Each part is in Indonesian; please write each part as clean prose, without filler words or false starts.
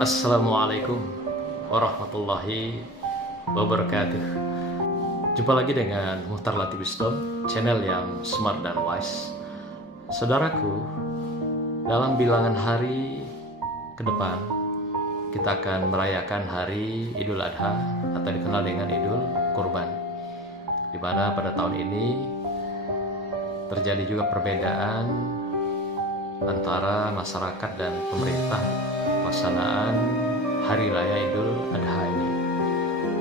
Assalamualaikum warahmatullahi wabarakatuh. Jumpa lagi dengan Muhtar Latif Wisdom, channel yang smart dan wise. Saudaraku, dalam bilangan hari ke depan kita akan merayakan hari Idul Adha atau dikenal dengan Idul Kurban, di mana pada tahun ini terjadi juga perbedaan antara masyarakat dan pemerintah pelaksanaan Hari Raya Idul Adha ini.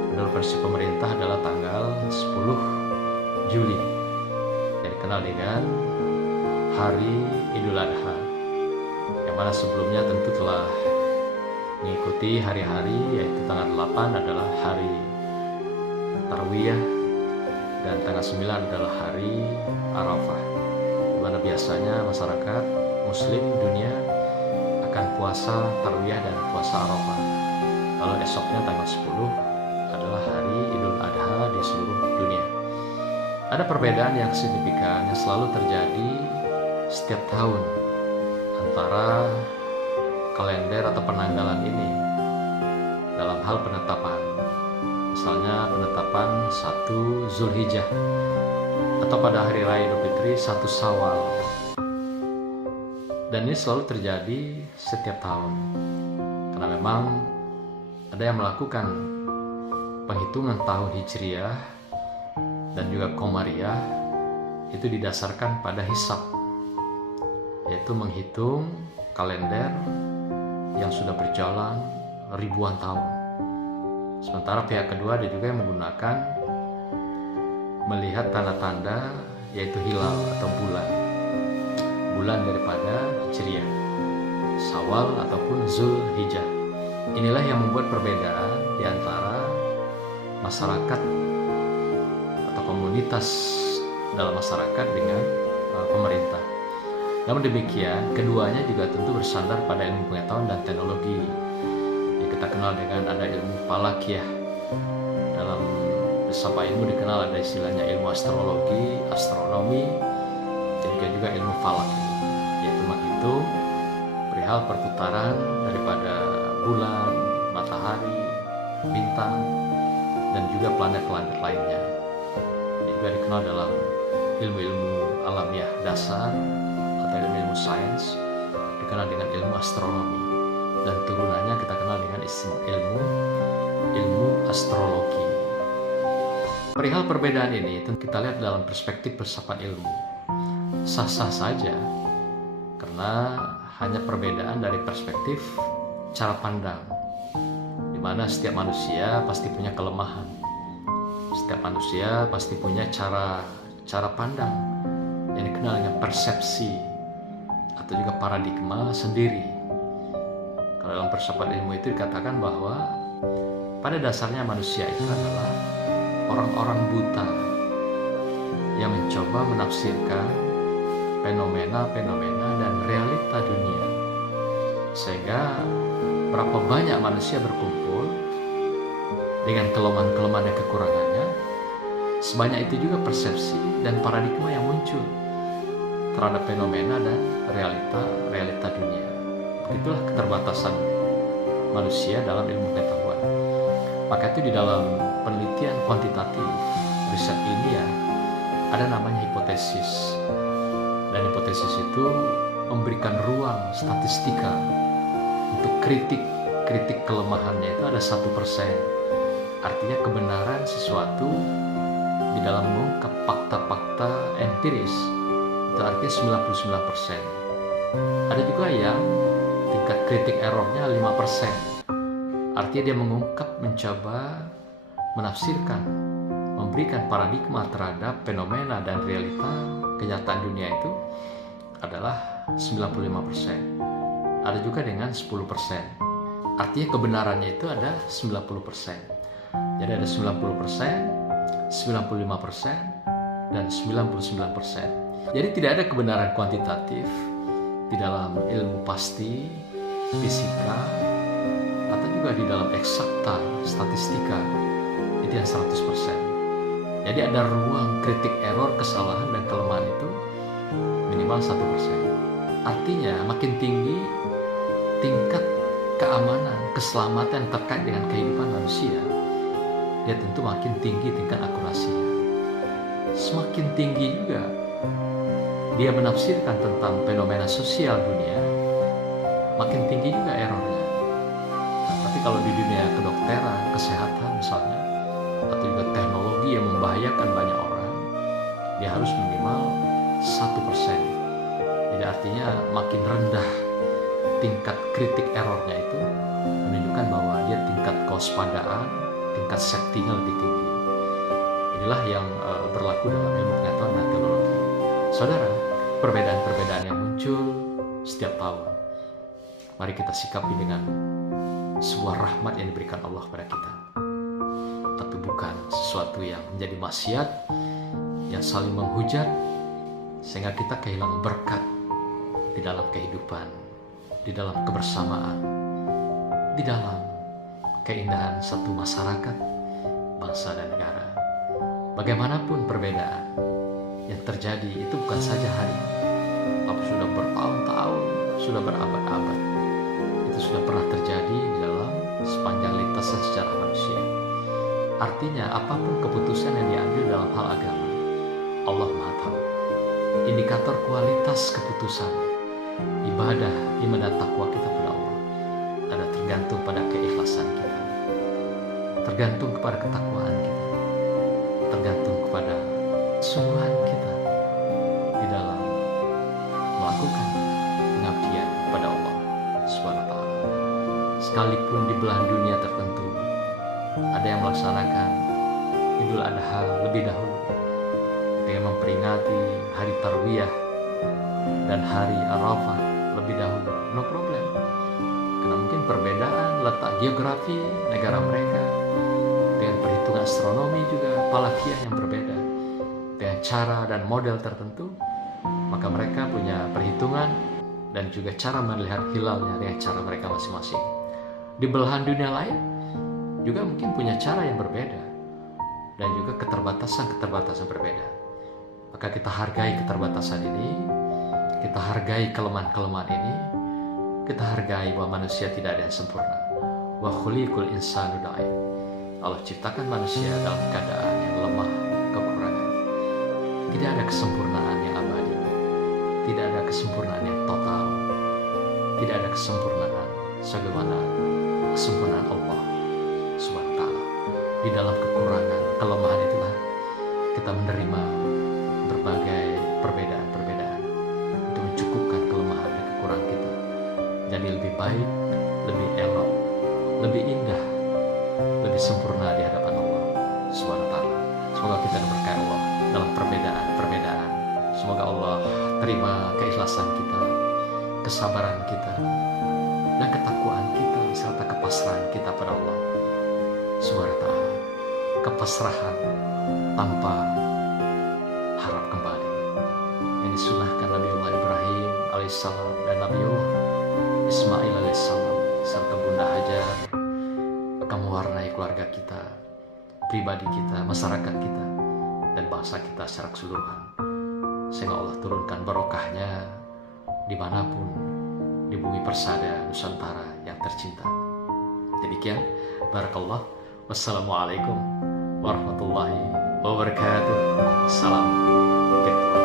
Menurut versi pemerintah adalah tanggal 10 Juli yang dikenal dengan Hari Idul Adha, yang mana sebelumnya tentu telah mengikuti hari-hari, yaitu tanggal 8 adalah Hari Tarwiyah dan tanggal 9 adalah Hari Arafah, di mana biasanya masyarakat Muslim dunia akan puasa Tarwiyah dan puasa Arafah. Lalu esoknya tanggal 10 adalah hari Idul Adha di seluruh dunia. Ada perbedaan yang signifikan yang selalu terjadi setiap tahun antara kalender atau penanggalan ini dalam hal penetapan. Misalnya penetapan 1 Zulhijjah atau pada hari raya Idul Fitri 1 Syawal. Dan ini selalu terjadi setiap tahun, karena memang ada yang melakukan penghitungan tahun Hijriah dan juga Qamariyah itu didasarkan pada hisab, yaitu menghitung kalender yang sudah berjalan ribuan tahun. Sementara pihak kedua ada juga yang menggunakan melihat tanda-tanda, yaitu hilal atau bulan daripada Hijriah, Syawal ataupun Zulhijjah. Inilah yang membuat perbedaan di antara masyarakat atau komunitas dalam masyarakat dengan pemerintah. Namun demikian, keduanya juga tentu bersandar pada ilmu pengetahuan dan teknologi yang kita kenal dengan ada ilmu falakiyah. Dalam beberapa ilmu dikenal ada istilahnya ilmu astrologi, astronomi, dan juga ilmu falak, yaitu menghitung perihal perputaran daripada bulan, matahari, bintang, dan juga planet-planet lainnya. Ini juga dikenal dalam ilmu-ilmu alamiah dasar atau ilmu sains, dikenal dengan ilmu astronomi, dan turunannya kita kenal dengan ilmu astrologi. Perihal perbedaan ini tentu kita lihat dalam perspektif filsafat ilmu. Sah-sah saja, karena hanya perbedaan dari perspektif cara pandang, di mana setiap manusia pasti punya kelemahan, setiap manusia pasti punya cara pandang yang dikenal dengan persepsi atau juga paradigma sendiri. Kalau dalam filsafat ilmu itu dikatakan bahwa pada dasarnya manusia itu adalah orang-orang buta yang mencoba menafsirkan fenomena-fenomena dan realita dunia, sehingga berapa banyak manusia berkumpul dengan kelemahan-kelemahan dan kekurangannya, sebanyak itu juga persepsi dan paradigma yang muncul terhadap fenomena dan realita dunia. Begitulah keterbatasan manusia dalam ilmu pengetahuan. Maka itu di dalam penelitian kuantitatif, riset ilmiah, ada namanya hipotesis. Dan hipotesis itu memberikan ruang statistika untuk kritik kelemahannya itu ada 1%. Artinya kebenaran sesuatu di dalam mengungkap fakta-fakta empiris itu artinya 99%. Ada juga yang tingkat kritik errornya 5%. Artinya dia mengungkap, mencoba menafsirkan, memberikan paradigma terhadap fenomena dan realita kenyataan dunia itu adalah 95%. Ada juga dengan 10%. Artinya kebenarannya itu ada 90%. Jadi ada 90%, 95%, dan 99%. Jadi tidak ada kebenaran kuantitatif di dalam ilmu pasti, fisika, atau juga di dalam eksakta, statistika, itu yang 100%. Jadi ada ruang kritik error, kesalahan, dan kelemahan itu minimal 1%. Artinya makin tinggi tingkat keamanan keselamatan terkait dengan kehidupan manusia, ya tentu makin tinggi tingkat akurasinya. Semakin tinggi juga dia menafsirkan tentang fenomena sosial dunia, makin tinggi juga errornya. Nah, tapi kalau di dunia kedokteran, kesehatan misalnya, atau juga teknologi yang membahayakan banyak orang, dia harus minimal 1%. Jadi artinya makin rendah tingkat kritik errornya itu menunjukkan bahwa dia tingkat kewaspadaan, tingkat safety-nya lebih tinggi. Inilah yang berlaku dalam ilmu pengetahuan dan teknologi. Saudara, perbedaan-perbedaan yang muncul setiap tahun, mari kita sikapi dengan sebuah rahmat yang diberikan Allah kepada kita, tapi bukan sesuatu yang menjadi maksiat, yang saling menghujat, sehingga kita kehilangan berkat di dalam kehidupan, di dalam kebersamaan, di dalam keindahan satu masyarakat, bangsa dan negara. Bagaimanapun perbedaan yang terjadi itu bukan saja hari ini, tapi sudah bertahun-tahun, sudah berabad-abad. Itu sudah pernah terjadi di dalam sepanjang lintasan sejarah manusia. Artinya apapun keputusan yang diambil dalam hal agama, Allah Maha Tahu. Indikator kualitas keputusan ibadah, iman dan takwa kita pada Allah ada tergantung pada keikhlasan kita, tergantung kepada ketakwaan kita, tergantung kepada kesungguhan kita di dalam melakukan pengabdian kepada Allah Subhanahu wa Ta'ala. Sekalipun di belahan dunia tertentu ada yang melaksanakan Idul Adha lebih dahulu dengan memperingati hari Tarwiyah dan hari Arafah lebih dahulu, no problem. Karena mungkin perbedaan letak geografi negara mereka, dengan perhitungan astronomi juga falakiah yang berbeda, dengan cara dan model tertentu, maka mereka punya perhitungan dan juga cara melihat hilalnya dengan cara mereka masing-masing. Di belahan dunia lain juga mungkin punya cara yang berbeda dan juga keterbatasan berbeda. Maka kita hargai keterbatasan ini, kita hargai kelemahan-kelemahan ini, kita hargai bahwa manusia tidak ada yang sempurna. Wa khuliqul insanu da'if. Allah ciptakan manusia dalam keadaan yang lemah, kekurangan. Tidak ada kesempurnaan yang abadi, tidak ada kesempurnaan yang total, tidak ada kesempurnaan sebagaimana kesempurnaan Allah Subhanahu wa Ta'ala. Di dalam kekurangan, kelemahan itulah kita menerima berbagai perbedaan-perbedaan untuk mencukupkan kelemahan dan kekurangan kita. Jadi lebih baik, lebih elok, lebih indah, lebih sempurna di hadapan Allah Subhanahu wa Ta'ala. Semoga kita diberkahi Allah dalam perbedaan-perbedaan. Semoga Allah terima keikhlasan kita, kesabaran kita, dan ketakwaan kita serta kepasrahan kita pada Allah Subhanahu wa Ta'ala. Kepasrahan tanpa harap kembali yang disunahkan Nabiullah Ibrahim alaihissalam dan Nabiullah Ismail alaihissalam serta Bunda Hajar akan mewarnai keluarga kita, pribadi kita, masyarakat kita, dan bangsa kita secara keseluruhan, sehingga Allah turunkan barokahnya dimanapun di bumi persada Nusantara yang tercinta. Demikian, barakallah. Wassalamualaikum warahmatullahi wabarakatuh. Salam ketua.